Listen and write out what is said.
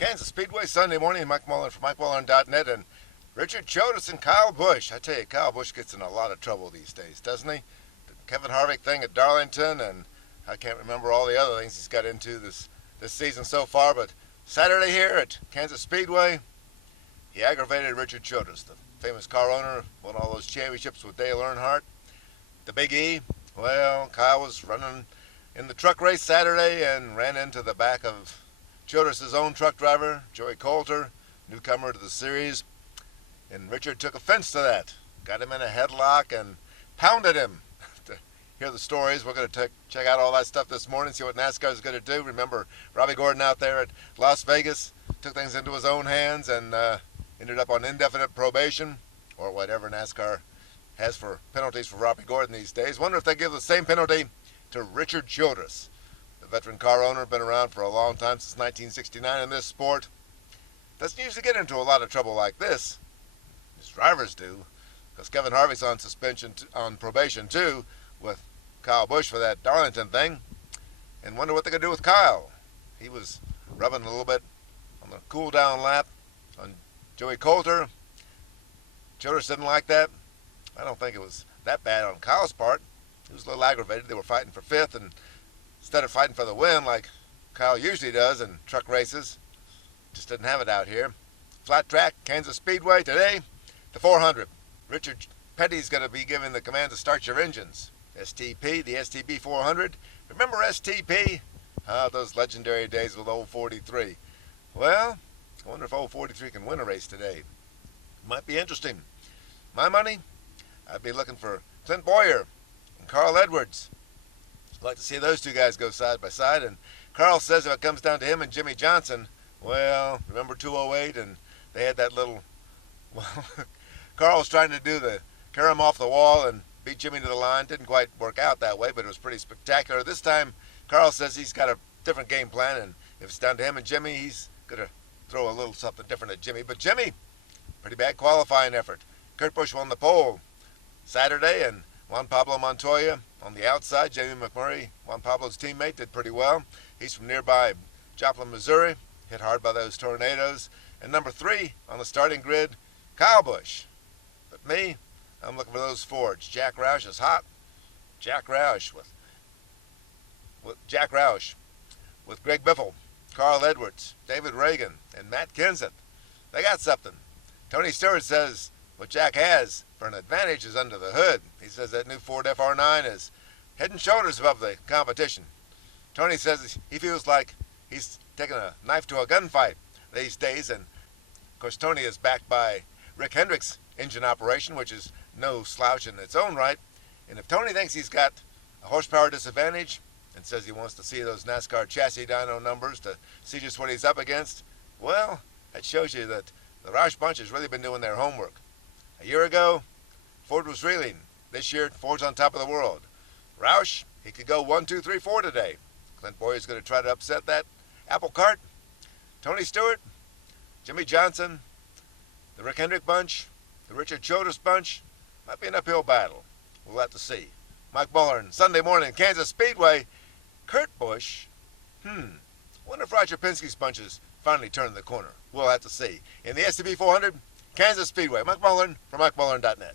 Kansas Speedway Sunday morning. Mike Mullen from MikeMullen.net and Richard Childress and Kyle Busch. I tell you, Kyle Busch gets in a lot of trouble these days, doesn't he? The Kevin Harvick thing at Darlington, and I can't remember all the other things he's got into this season so far, but Saturday here at Kansas Speedway, he aggravated Richard Childress, the famous car owner, won all those championships with Dale Earnhardt. The Big E, well, Kyle was running in the truck race Saturday and ran into the back of Childress' own truck driver, Joey Coulter, newcomer to the series, and Richard took offense to that. Got him in a headlock and pounded him. To hear the stories, we're going to check out all that stuff this morning, see what NASCAR is going to do. Remember, Robbie Gordon out there at Las Vegas took things into his own hands and ended up on indefinite probation, or whatever NASCAR has for penalties for Robbie Gordon these days. Wonder if they give the same penalty to Richard Childress. The veteran car owner, been around for a long time, since 1969 in this sport. Doesn't usually get into a lot of trouble like this. His drivers do, because Kevin Harvick's on suspension, on probation too, with Kyle Busch for that Darlington thing. And wonder what they're going to do with Kyle. He was rubbing a little bit on the cool down lap on Joey Coulter. Childress didn't like that. I don't think it was that bad on Kyle's part. He was a little aggravated. They were fighting for fifth, and instead of fighting for the win like Kyle usually does in truck races, just didn't have it out here. Flat track, Kansas Speedway today, the 400. Richard Petty's going to be given the command to start your engines. STP, the STP 400. Remember STP? Those legendary days with old 43. Well, I wonder if old 43 can win a race today. Might be interesting. My money, I'd be looking for Clint Boyer and Carl Edwards. I'd like to see those two guys go side by side, and Carl says if it comes down to him and Jimmy Johnson, well, remember 208, and they had that little, well, Carl was trying to do the carry him off the wall and beat Jimmy to the line. Didn't quite work out that way, but it was pretty spectacular. This time, Carl says he's got a different game plan, and if it's down to him and Jimmy, he's going to throw a little something different at Jimmy. But Jimmy, pretty bad qualifying effort. Kurt Busch won the pole Saturday, and Juan Pablo Montoya on the outside. Jamie McMurray, Juan Pablo's teammate, did pretty well. He's from nearby Joplin, Missouri, hit hard by those tornadoes. And number 3 on the starting grid, Kyle Busch. But me, I'm looking for those Fords. Jack Roush is hot. Jack Roush with Greg Biffle, Carl Edwards, David Reagan, and Matt Kenseth. They got something. Tony Stewart says what Jack has for an advantage is under the hood. He says that new Ford FR9 is head and shoulders above the competition. Tony says he feels like he's taking a knife to a gunfight these days, and of course Tony is backed by Rick Hendrick's engine operation, which is no slouch in its own right. And if Tony thinks he's got a horsepower disadvantage and says he wants to see those NASCAR chassis dyno numbers to see just what he's up against, well, that shows you that the Roush bunch has really been doing their homework. A year ago, Ford was reeling. This year, Ford's on top of the world. Roush, he could go 1, 2, 3, 4 today. Clint Boyer's going to try to upset that apple cart. Tony Stewart, Jimmy Johnson, the Rick Hendrick bunch, the Richard Childress bunch, might be an uphill battle. We'll have to see. Mike Mullen, Sunday morning, Kansas Speedway. Kurt Busch, wonder if Roger Penske's bunches finally turned the corner. We'll have to see. In the STP 400, Kansas Speedway. Mike Mullen from MikeMullen.net.